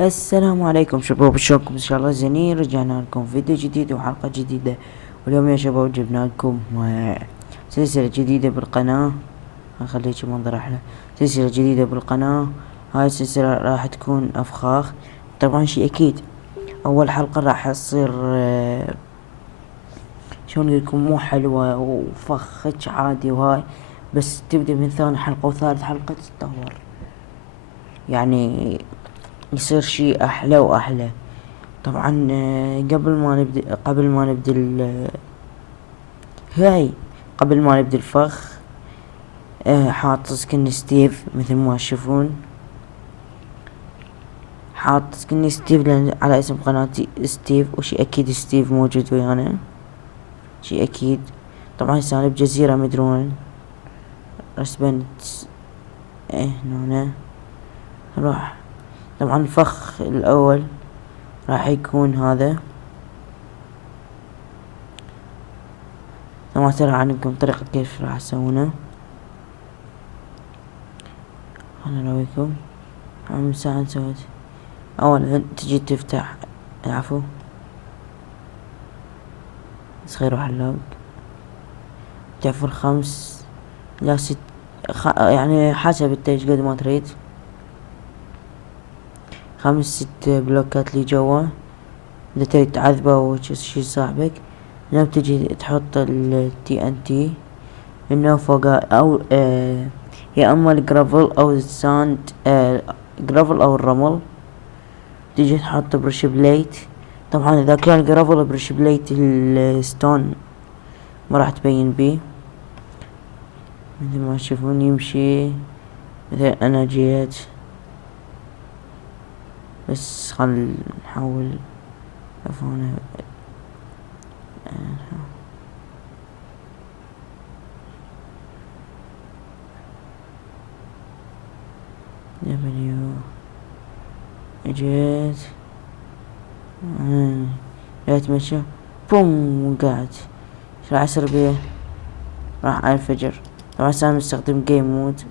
السلام عليكم شباب، شلونكم؟ ان شاء الله زينين. رجعنا لكم فيديو جديد وحلقة جديدة، واليوم يا شباب جبنا لكم سلسلة جديدة بالقناة. هنخليك منظر احلى. سلسلة جديدة بالقناة، هاي السلسلة راح تكون افخاخ. طبعا شي اكيد اول حلقة راح تصير شلون لكم مو حلوة وفخ عادي وهاي، بس تبدأ من ثاني حلقة وثالث حلقة تتطور، يعني يصير شي احلى واحلى. طبعا هاي قبل ما نبدأ الفخ، حاط سكن ستيف مثل ما تشوفون. حاط سكن ستيف على اسم قناتي ستيف، وشي اكيد ستيف موجود ويانا، شي اكيد. طبعا هسه انا بجزيرة مدري وين، رسبنت هنا راح. طبعا الفخ الاول راح يكون هذا. طبعا راح اعلمكم طريقة كيف راح تسوونه. انا راويكم من ساعة سويت. اولا تجي تفتح العفو صغير وحلاق، تعفر 5 لا 6 يعني حسب انت ايش قد ما تريد، 5 6 بلوكات لي جوا. اذا تريد تعذبه او شي صاحبك، لو تجي تحط التي ان تي انه فوق، او يا اما الجرافل او الساند، جرافل او الرمل. تيجي تحط برش بليت. طبعا اذا كان جرافل برش بليت الستون ما راح تبين بيه، مثل ما تشوفون يمشي. مثل انا جيت، بس خل نحاول افونه. دبليو جيت جيت مشى بوم وقعت. شو راح يصير بيه؟ راح انفجر. طبعا هسه نستخدم جيم مود.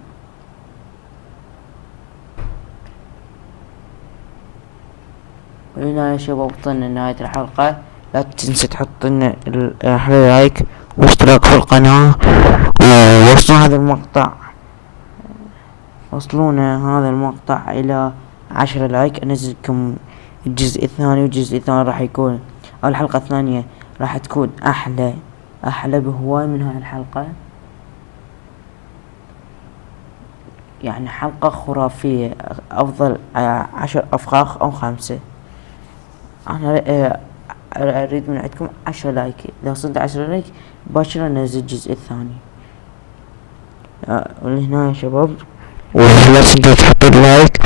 وهنا يا شباب وصلنا لنهاية الحلقة. لا تنسى تحط لنا لايك واشتراك في القناة، ووصلوا هذا المقطع، وصلونا هذا المقطع الى 10 لايك، انزلكم الجزء الثاني. والجزء الثاني راح يكون، او الحلقة الثانية راح تكون احلى بهواي من هاي الحلقة، يعني حلقة خرافية. افضل 10 افخاخ او 5. انا اريد من عندكم 10 لايك. اذا وصلت 10 لايك باشر انزل الجزء الثاني. ولهنا يا شباب، ولا تنسوا تحطوا لايك